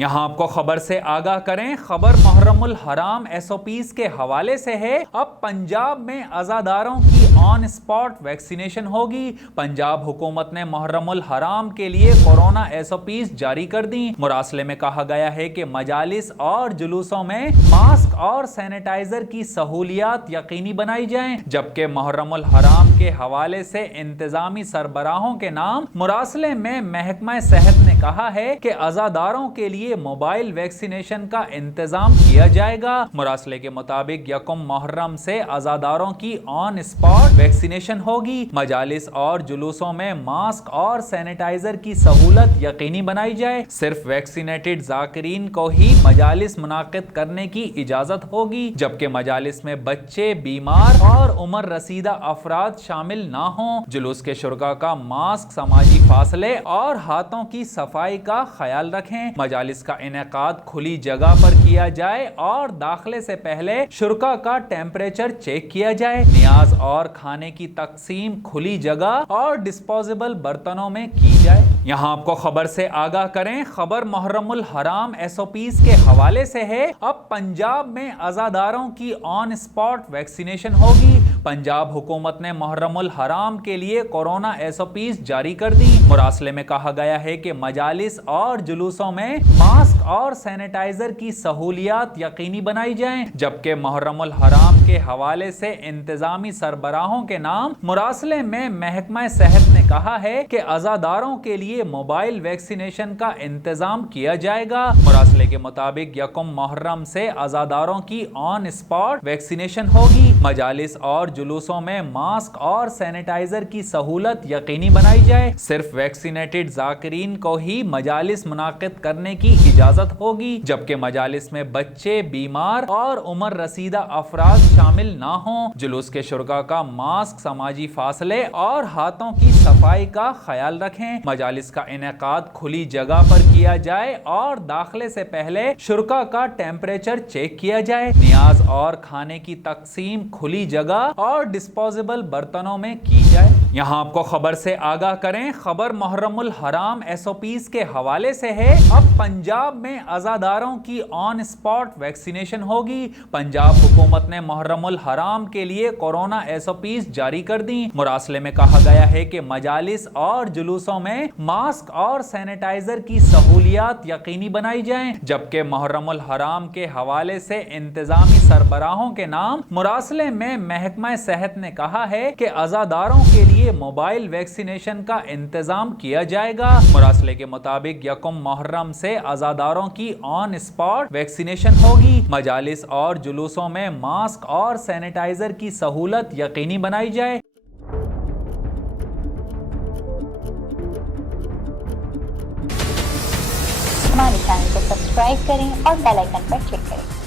یہاں آپ کو خبر سے آگاہ کریں، خبر محرم الحرام SOPs کے حوالے سے ہے۔ اب پنجاب میں عزاداروں کی آن اسپاٹ ویکسینیشن ہوگی۔ پنجاب حکومت نے محرم الحرام کے لیے کورونا SOPs جاری کر دی۔ مراسلے میں کہا گیا ہے کہ مجالس اور جلوسوں میں ماسک اور سینیٹائزر کی سہولیات یقینی بنائی جائیں، جبکہ محرم الحرام کے حوالے سے انتظامی سربراہوں کے نام مراسلے میں محکمہ صحت نے کہا ہے کہ عزاداروں کے لیے موبائل ویکسینیشن کا انتظام کیا جائے گا۔ مراسلے کے مطابق 1 محرم سے عزاداروں کی آن اسپاٹ ویکسینیشن ہوگی۔ مجالس اور جلوسوں میں ماسک اور سینیٹائزر کی سہولت یقینی بنائی جائے۔ صرف ویکسینیٹڈ ذاکرین کو ہی مجالس منعقد کرنے کی اجازت ہوگی، جبکہ مجالس میں بچے، بیمار اور عمر رسیدہ افراد شامل نہ ہوں۔ جلوس کے شرکاء کا ماسک، سماجی فاصلے اور ہاتھوں کی صفائی کا خیال رکھیں۔ مجالس کا انعقاد کھلی جگہ پر کیا جائے اور داخلے سے پہلے شرکاء کا ٹیمپریچر چیک کیا جائے۔ نیاز اور کھانے کی تقسیم کھلی جگہ اور ڈسپوزیبل برتنوں میں کی جائے۔ یہاں آپ کو خبر سے آگاہ کریں، خبر محرم الحرام SOPs کے حوالے سے ہے۔ اب پنجاب میں عزاداروں کی آن اسپاٹ ویکسینیشن ہوگی۔ پنجاب حکومت نے محرم الحرام کے لیے کورونا SOPs جاری کر دی۔ مراسلے میں کہا گیا ہے کہ مجالس اور جلوسوں میں ماسک اور سینیٹائزر کی سہولیات یقینی بنائی جائیں، جبکہ محرم الحرام کے حوالے سے انتظامی سربراہوں کے نام مراسلے میں محکمہ صحت نے کہا ہے کہ عزاداروں کے لیے موبائل ویکسینیشن کا انتظام کیا جائے گا۔ مراسلے کے مطابق 1 محرم سے عزاداروں کی آن اسپاٹ ویکسینیشن ہوگی۔ مجالس اور جلوسوں میں ماسک اور سینیٹائزر کی سہولت یقینی بنائی جائے۔ صرف ویکسینیٹڈ ذاکرین کو ہی مجالس منعقد کرنے کی اجازت ہوگی، جبکہ مجالس میں بچے، بیمار اور عمر رسیدہ افراد شامل نہ ہوں۔ جلوس کے شرکاء کا ماسک، سماجی فاصلے اور ہاتھوں کی صفائی کا خیال رکھیں۔ مجالس کا انعقاد کھلی جگہ پر کیا جائے اور داخلے سے پہلے شرکاء کا ٹیمپریچر چیک کیا جائے۔ نیاز اور کھانے کی تقسیم کھلی جگہ اور ڈسپوزیبل برتنوں میں کی جائے۔ یہاں آپ کو خبر سے آگاہ کریں، خبر محرم الحرام SOPs کے حوالے سے ہے۔ اب پنجاب میں عزاداروں کی آن اسپاٹ ویکسینیشن ہوگی۔ پنجاب حکومت نے محرم الحرام کے لیے کورونا SOPs جاری کر دی۔ مراسلے میں کہا گیا ہے کہ مجالس اور جلوسوں میں ماسک اور سینیٹائزر کی سہولیات یقینی بنائی جائیں، جبکہ محرم الحرام کے حوالے سے انتظامی سربراہوں کے نام مراسلے میں محکمہ صحت نے کہا ہے کہ عزاداروں کے لیے موبائل ویکسینیشن کا انتظام کیا جائے گا۔ مراسلے کے مطابق 1 محرم سے عزاداروں کی آن اسپاٹ ویکسینیشن ہوگی۔ مجالس اور جلوسوں میں ماسک اور سینیٹائزر کی سہولت یقینی بنائی جائے۔ ہمارے چینل کو سبسکرائب کریں اور بیل آئیکن پر کلک کریں۔